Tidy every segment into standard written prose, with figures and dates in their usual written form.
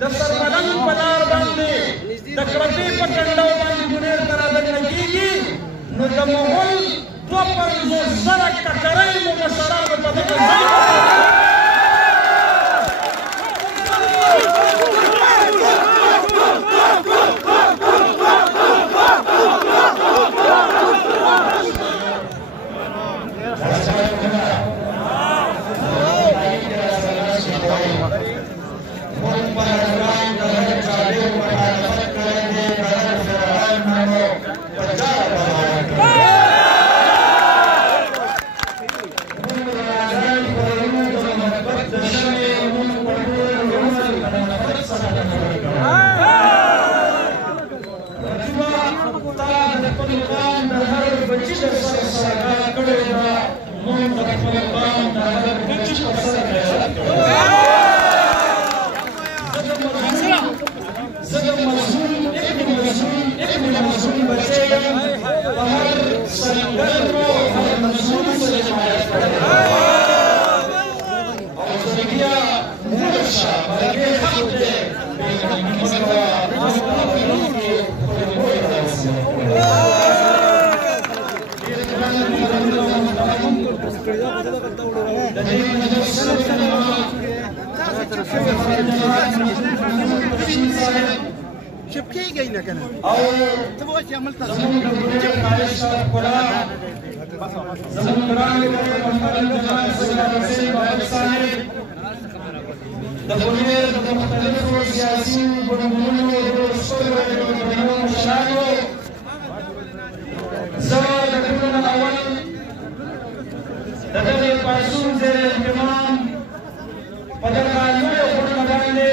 د سرمدن په لار باندې د کرپې په کنډو باندې منیر ته رادننه کېږي نو د مغول 52,000 ټکرۍ مو مشرانو په دغه ځای شبكي لك انا او تبغى ايش عملت زمون د مالش کولا زمون ګران محمد جلال سیاسي بابا صاحب د بنیر د مختلفو سیاسي ګوندونو د رسولو د مشرانو زما د ټولو اول د دې پاسون زیر اهتمام په دغه لویه غونډه باندې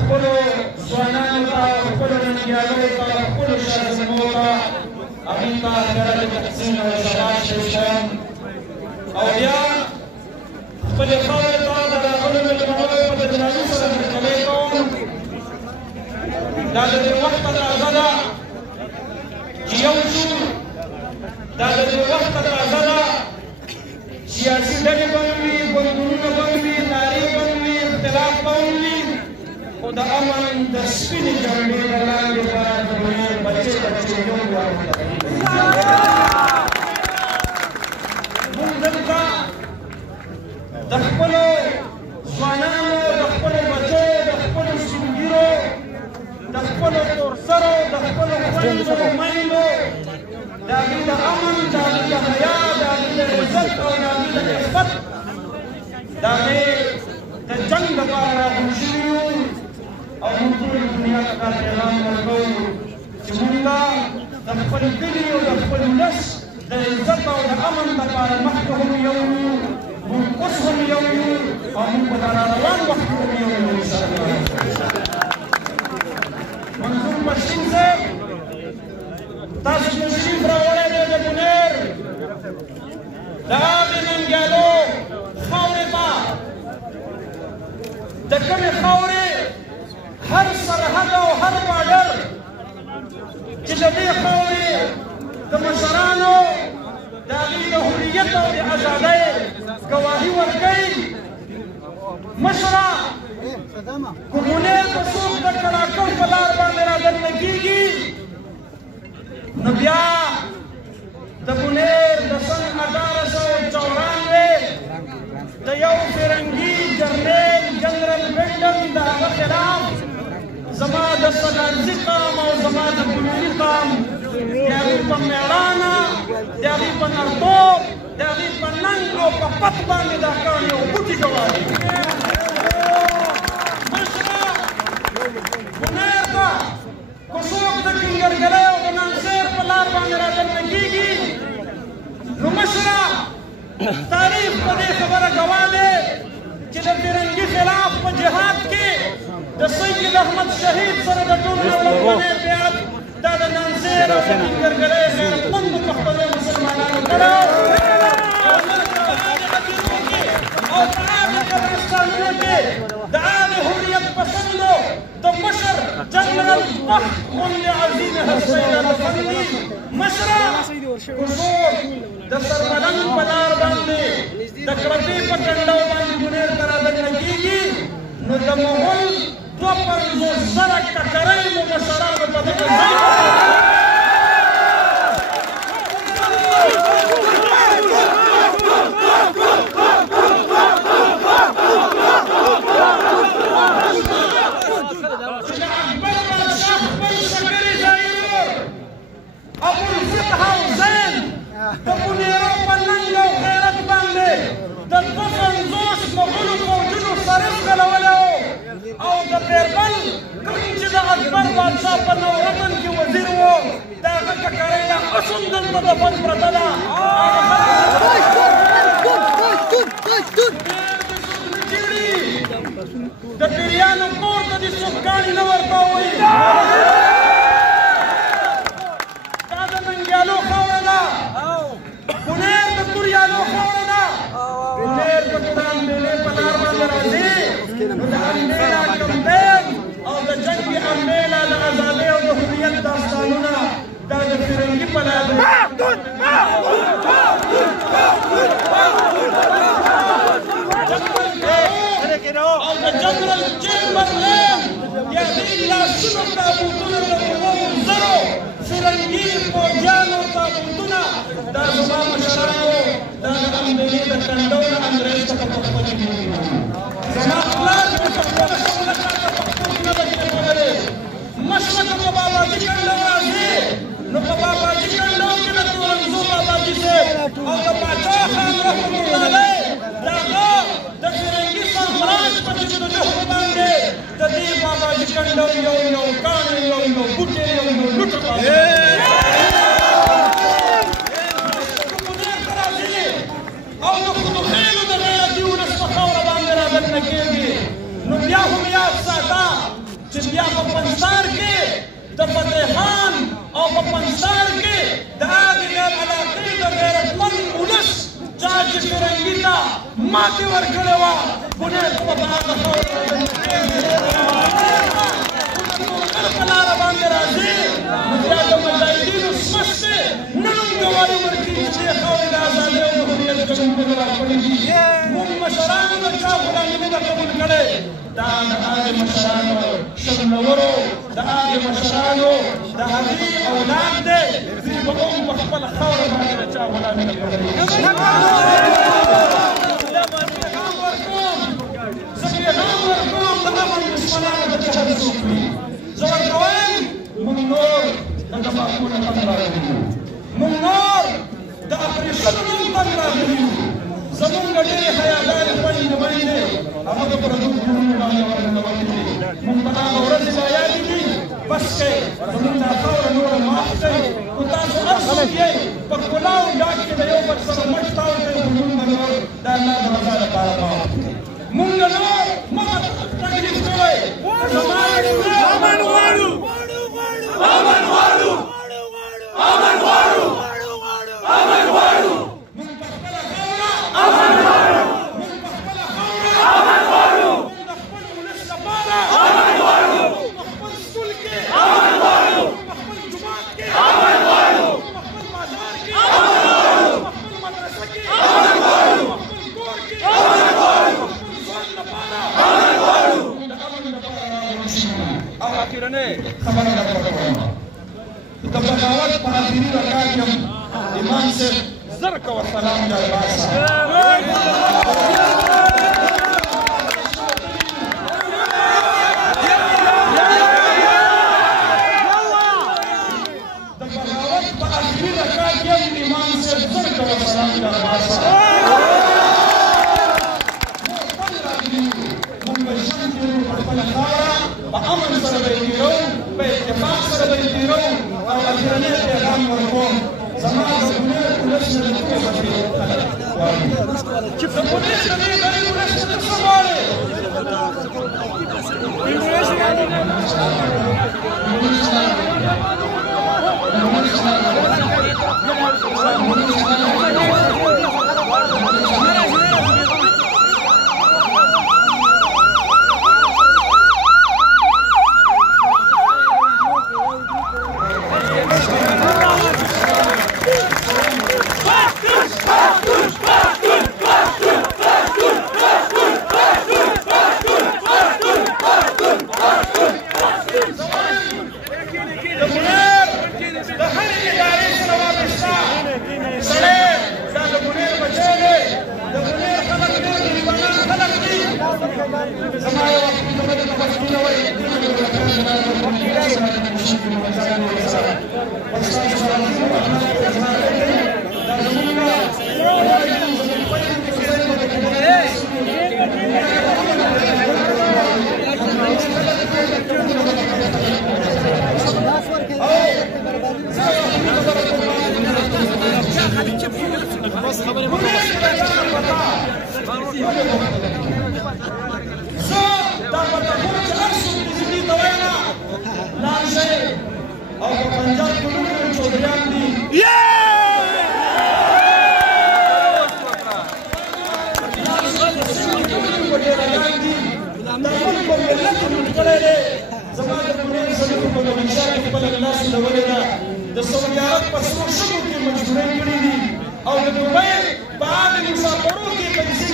خپلو ځوانانو ته خپلو ننګیالیو ته خپلو شازمو ته هغوی ته درجه تقسیم او شاباش وشم او بیا خپلې خاورې ته د راغلو مېلمنو په درناوي سره هرکلی کوم دا د دې وخت اندازه ده چې یو شو دا د دې وخت اندازه ده سیاسي ډلې به وي ګوندونه به وي نارې به وي اختلاف به وي خو د امن د سپینې جنډې د لاندې به د منیر بچې بچې یو موږ دلته د خپلو ځوانانو د خپلو بچو د خپلو سپینږیرو د خپلو تورسرو د خپلو خویندو میندو د هغوی د امن د هغوی د حیا د هغوی د عزت او د هغوی د عفت د هغې د جنګ لپاره راغونډ شوي یو او موږ ټولې دنیا ته دا پیغام ورکوو چې موږ ته د خپل کلي او د خپل ولس د عزت او د امن لپاره مخکې هم یو یو موږ اوس هم یو یو او موږ په دا روان وخت کې هم یو یو انشاءالله منظور پښتین صاحب تاسو تشریف راوړی دی د بنیر د هغې ننګیالو خاورې ته د کومې خاورې هر سرحد او هر بارډر چې د دې خاورې د مشرانو د هغې د حریت او د ازادۍ ګواهي ورکوي مشره که منیر به څوک د کړاکړ په لار باندې رادننه کېږي نو بیا د منیر د سن 1894 د یو فرنګي جرنیل جنرال بنډن د هغه خلاف زما د سلارزي قام او زما د بلوري قام د هغې په مېړانه د هغې په نرتوب د هغې په ننګ او په پت باندې دا کاڼي او بوټي ګواهي مشره منیر ته که څوک د کنګرګلۍ او د نانسیر په لار باندې رادننه کېږي نو مشره تاریخ په دې خبره ګواه دی چې د فرنګي خلاف په جهاد کې د سید احمد شهید سره د ټولو لومړنی بیعت دا د نانسیر او د کنګرګلۍ غیرتمندو پښتنو مسلمانانو کړی او په عامې قبرستانونو کې د عامې حریت پسندو د مشر جنرال بخت غوندې عظیمې هستۍ را دفن دي مشره که څوک د سرملنګ په لار باندې د کرپې په ټنډو باندې ګنیر ته رادننه کېږي نو د مغول 52,000 ککرۍ مو مشرانو په دغه ځای د پیریانو کور ته دې څوک کاڼي نه ورته ووایي دا د ننګیالو خاوره ده کونیر د توریانو خاوره ده کونیر د قرآن میلې په لار باندې راځي نو د امبېلا کمپین او د جنګ امبېلا د ازادۍ او د حریت داستانونه دا د فرنګي په لار او د جنرال چیمبرلین یا دې لاسونو تابوتونه د 2,000 فرنګي فوجیانو تابوتونه دا زما مشرانو دا د امبېلې د ټنډو نه انګریز ته په پښتو کې زما پلار په خپله خپله چاته پښتو کې نه ده پوهېدلی مشره که په باباجي کنډو راځي نو په باباجي کنډو کې د تورنزو باباجي صاحب او د پاچا خان رحمة الله علیه د هغه د فرنګي سامراج په جدوجهد باندې د دې باباجي کنډو یو کاڼی یو بوټی یو لوټ او د خودخیلو د غیرتي ولس په خاوره باندې رادننه کېږي نو بیا هم یاد ساته چې بیا په پنځار کې د فتح خان او په پنځار کې د هغې غیر علاقې د غیرتمند ولس چا چې فرنګي ته ماتې ورکړې وه کونیر خو په هغه خاوره رادننه کېږي په لاره باندې راځي نو بیا د مجاهدینو سمس دی نن هم ګوارې ورکېږي چې دې خاورې د ازادۍ او د حریت جنګونه راپړي دي موږ مشرانو د چا غلامي نه ده قبول کړې دا د هغې مشرانو شرملورو د هغې مشرانو د هغې اولاد دی چې به هم په خپله خاوره باندې د چا غلامي نه کړې زه پیغام ورکوم د امن دشمنانو د جهاد څوک وي زه ورته وایم موږ نور د تفاهم نه تم راغلي یو موږ نور د اپریشنو نه تم راغلي یو زمونږ ډېرې حیاګانې خویندې میندې هغه د پردو کورونو باندې ورننوتې دي موږ په هغه ورځې به یادې دي بس کې زمونږ دا خاوره نوره معاف کوي خو تاسو هر څوک یې په کلاو ډاک کې د یو بل سره مټ تاو کوي خو موږ نور د الله د رضا لپاره معاف کوي موږ نور مه تکلیف کوئ زما امن غواړو امن غواړو امن غواړو امن غواړو موږ په خپله خاوره امن غواړو موږ په خپله خاوره امن غواړو موږ د خپل ولس لپاره امن غواړو په خپل سکول کې امن غواړو په خپل جومات کې امن غواړو په خپل بازار کې امن غواړو په خپل مدرسه کې امن غواړو په خپل کور کې امن غواړو په خپل ځوان لپاره امن غواړو د امن لپاره او اخیرنۍ خبره درته کوم د بغاوت په اخري رکعت کې امام صاحب زر کوه سلام جای باسه د بغاوت په اخري رکعت کې امام صاحب زر کوه سلام جای باسه په امن سره به یې تېرو په اتفاق سره به یې تېرو او اخرنی پیغام ورکوم زما د کونیر ولس نه د ټولو خبرې غواړي چې د کونیر د دې غریب ولس نه څه غواړي د سعودیت په څو شګو کې مجبورې کړي دي او د دوبۍ په عامه مسافرو کې پیسې